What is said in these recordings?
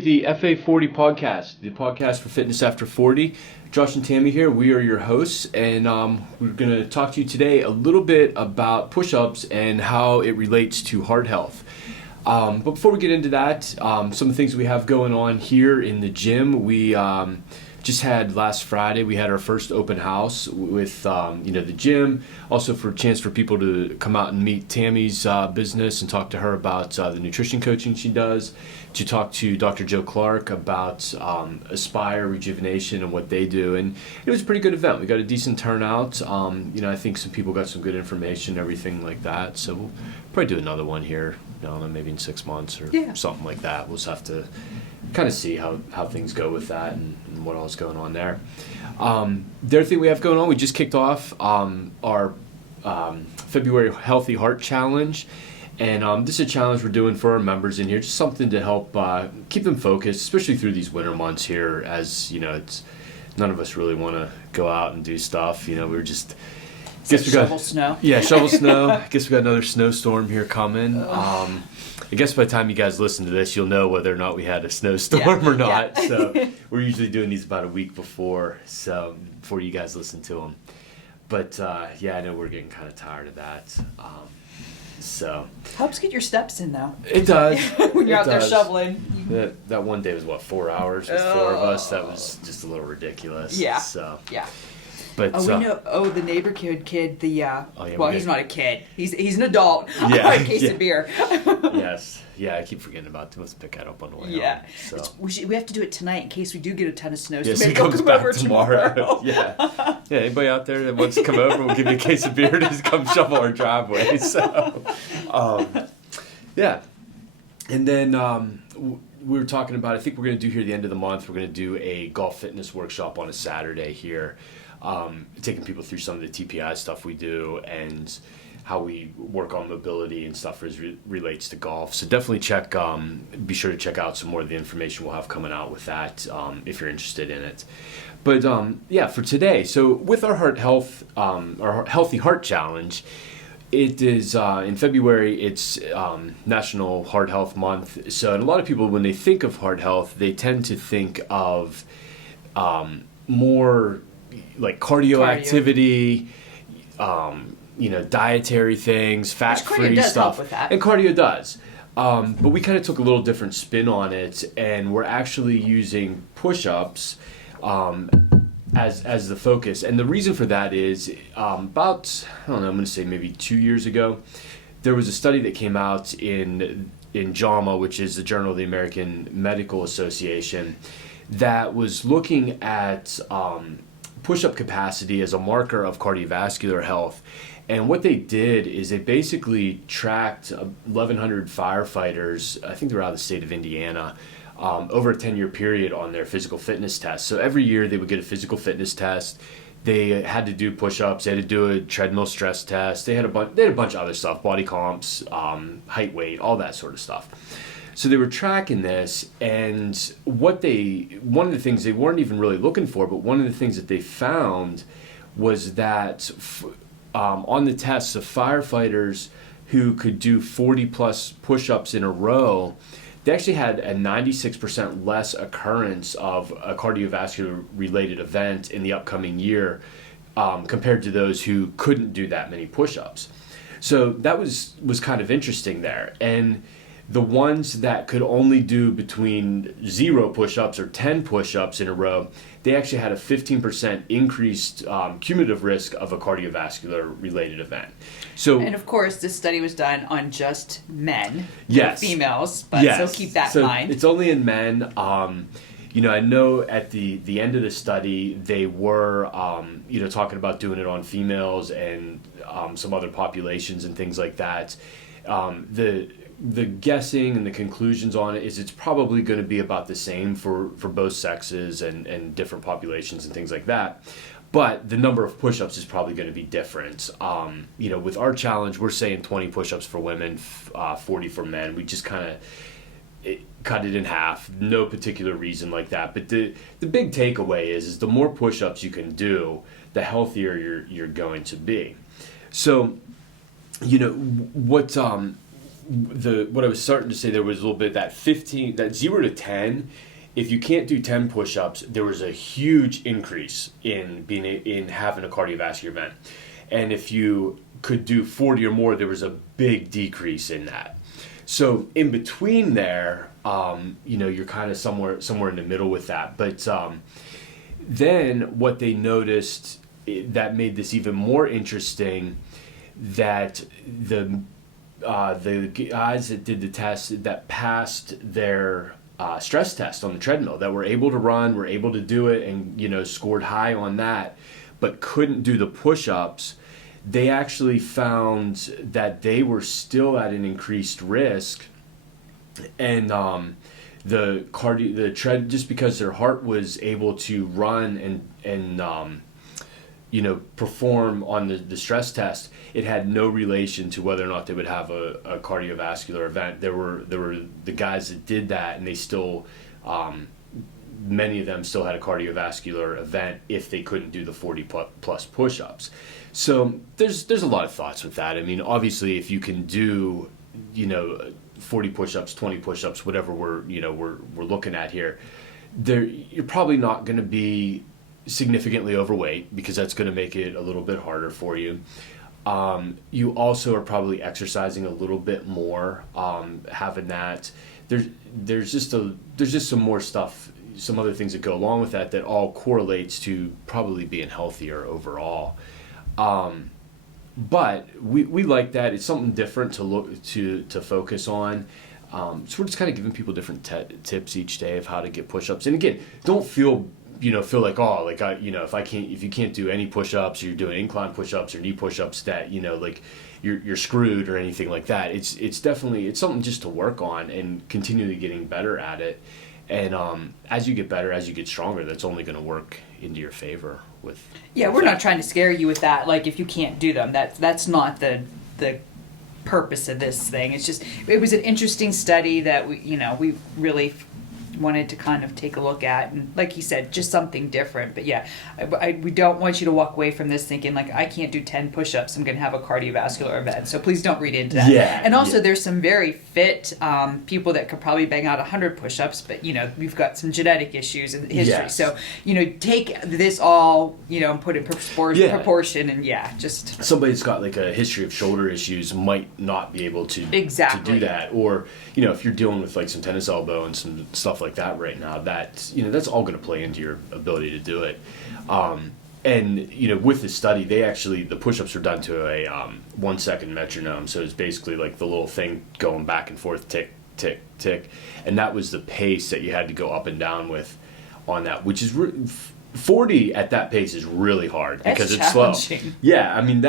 The FA40 podcast, the podcast for fitness after 40. Josh and Tammy here. We are your hosts, and we're going to talk to you today a little bit about push-ups and how it relates to heart health. But before we get into that, some of the things we have going on here in the gym, we just had last Friday, we had our first open house with the gym, also for a chance for people to come out and meet Tammy's business and talk to her about the nutrition coaching she does, to talk to Dr. Joe Clark about Aspire Rejuvenation and what they do. And it was a pretty good event. We got a decent turnout. I think some people got some good information, everything like that. So we'll probably do another one here, I don't know, maybe in 6 months or something like that. We'll just have to kind of see how things go with that and what all's going on there. The other thing we have going on, we just kicked off our February Healthy Heart Challenge. And this is a challenge we're doing for our members in here, just something to help keep them focused, especially through these winter months here, as, it's none of us really want to go out and do stuff. We're just... shovel snow. Yeah, shovel snow. I guess we got another snowstorm here coming. I guess by the time you guys listen to this, you'll know whether or not we had a snowstorm or not. Yeah. So we're usually doing these about a week before you guys listen to them. But I know we're getting kind of tired of that. Helps get your steps in, though. It does. When you're out there shoveling. That one day was, 4 hours with 4 of us? That was just a little ridiculous. Yeah. So. Yeah. But, we know. The neighbor kid. He's not a kid. He's an adult. Yeah. A case of beer. Yes. Yeah, I keep forgetting about it. Let's pick that up on the way home. So. We have to do it tonight in case we do get a ton of snow. So maybe comes back tomorrow. Yeah. Anybody out there that wants to come over, we'll give you a case of beer to just come shovel our driveway. So, And then we were talking about, I think we're going to do here at the end of the month, we're going to do a golf fitness workshop on a Saturday here, taking people through some of the TPI stuff we do and how we work on mobility and stuff as relates to golf. So definitely be sure to check out some more of the information we'll have coming out with that if you're interested in it. But for today, so with our our Healthy Heart Challenge, it is in February. It's National Heart Health Month. So, and a lot of people, when they think of heart health, they tend to think of more like cardio activity, dietary things, fat-free stuff. Help with that. And cardio does. But we kind of took a little different spin on it, and we're actually using push-ups as the focus. And the reason for that is about, I'm going to say maybe 2 years ago, there was a study that came out in JAMA, which is the Journal of the American Medical Association, that was looking at push-up capacity as a marker of cardiovascular health. And what they did is they basically tracked 1,100 firefighters, I think they're out of the state of Indiana, over a 10-year period on their physical fitness tests. So every year they would get a physical fitness test. They had to do push-ups. They had to do a treadmill stress test. They had a bunch of other stuff, body comps, height, weight, all that sort of stuff. So they were tracking this, and one of the things they weren't even really looking for, but one of the things that they found was that on the tests of firefighters who could do 40 plus push-ups in a row, they actually had a 96% less occurrence of a cardiovascular related event in the upcoming year compared to those who couldn't do that many push-ups. So that was kind of interesting there. And the ones that could only do between 0 push-ups or 10 push-ups in a row, they actually had a 15% increased cumulative risk of a cardiovascular related event. So, and of course, this study was done on just men, yes, females, but so keep that in mind. It's only in men. I know at the end of the study, they were, talking about doing it on females and some other populations and things like that. The guessing and the conclusions on it is it's probably going to be about the same for both sexes and different populations and things like that. But the number of push-ups is probably going to be different. With our challenge, we're saying 20 push-ups for women, 40 for men. We just kind of cut it in half. No particular reason like that. But the big takeaway is the more push-ups you can do, the healthier you're going to be. So, what I was starting to say, there was a little bit that 0 to 10. If you can't do 10 push-ups, there was a huge increase in having a cardiovascular event. And if you could do 40 or more, there was a big decrease in that. So in between there, you're kind of somewhere in the middle with that. But then what they noticed that made this even more interesting, that the guys that did the test that passed their stress test on the treadmill, that were able to run, were able to do it, and scored high on that, but couldn't do the push-ups, they actually found that they were still at an increased risk, and just because their heart was able to run and perform on the stress test, it had no relation to whether or not they would have a cardiovascular event. There were the guys that did that, and they still, many of them still had a cardiovascular event if they couldn't do the 40 plus push-ups. So there's a lot of thoughts with that. I mean, obviously, if you can do 40 push-ups, 20 push-ups, whatever we're looking at here, you're probably not going to be significantly overweight, because that's going to make it a little bit harder for you. You also are probably exercising a little bit more, having that. There's just some more stuff, some other things that go along with that all correlates to probably being healthier overall. But we like that. It's something different to focus on. So we're just kind of giving people different tips each day of how to get push-ups. And again, don't feel like, if you can't do any push-ups, or you're doing incline push-ups or knee push-ups, that like you're screwed or anything like that. It's definitely something just to work on and continually getting better at it. And as you get better, as you get stronger, that's only going to work into your favor. We're not trying to scare you with that. Like, if you can't do them, that's not the purpose of this thing. It's just, it was an interesting study that we really wanted to kind of take a look at, and like he said, just something different. But we don't want you to walk away from this thinking like, I can't do 10 push-ups, I'm going to have a cardiovascular event. So please don't read into that. And also there's some very fit people that could probably bang out 100 push-ups, but we've got some genetic issues in history. So take this all and put it in proportion, and just somebody that's got like a history of shoulder issues might not be able to to do that. Or if you're dealing with like some tennis elbow and some stuff like that right now, that's all going to play into your ability to do it. And with this study, the push-ups are done to a 1 second metronome. So it's basically like the little thing going back and forth, tick, tick, tick, and that was the pace that you had to go up and down with on that, which is 40 at that pace is really hard because it's slow. Yeah, I mean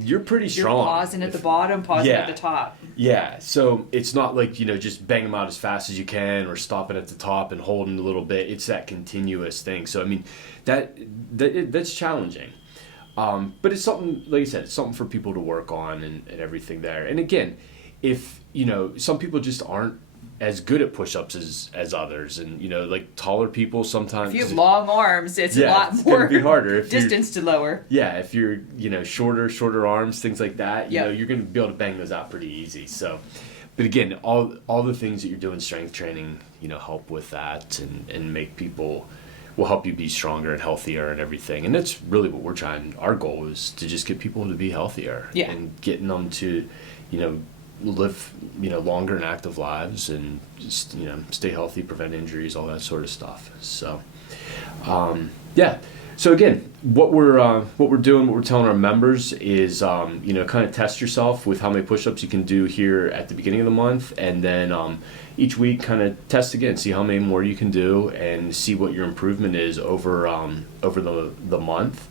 you're pretty strong. You're pausing at the bottom, pausing at the top. Yeah, so it's not like just bang them out as fast as you can or stopping at the top and holding a little bit. It's that continuous thing. So I mean that's challenging, but it's something, like I said, it's something for people to work on and everything there. And again, if some people just aren't as good at push-ups as others, and like taller people sometimes. If you have long arms, it's a lot more be harder distance to lower. Yeah, if you're shorter arms, things like that, you're going to be able to bang those out pretty easy. So, but again, all the things that you're doing strength training, help with that and make people, will help you be stronger and healthier and everything. And that's really what we're trying. Our goal is to just get people to be healthier and getting them to, live longer and active lives, and just stay healthy, prevent injuries, all that sort of stuff. So so again, what we're doing, what we're telling our members is kind of test yourself with how many push-ups you can do here at the beginning of the month, and then each week kind of test again, see how many more you can do, and see what your improvement is over the month.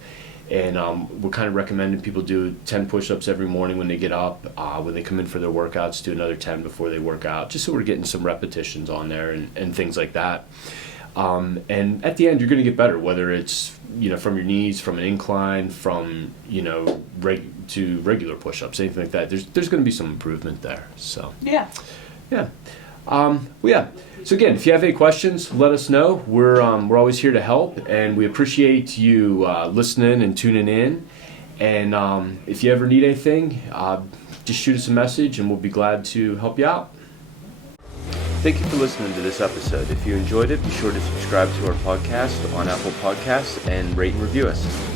And we're kind of recommending people do 10 push-ups every morning when they get up. When they come in for their workouts, do another 10 before they work out, just so we're getting some repetitions on there and things like that. And at the end, you're going to get better, whether it's from your knees, from an incline, from to regular push-ups, anything like that. There's going to be some improvement there. So So again, if you have any questions, let us know. We're always here to help, and we appreciate you listening and tuning in. And if you ever need anything, just shoot us a message and we'll be glad to help you out. Thank you for listening to this episode. If you enjoyed it, be sure to subscribe to our podcast on Apple Podcasts and rate and review us.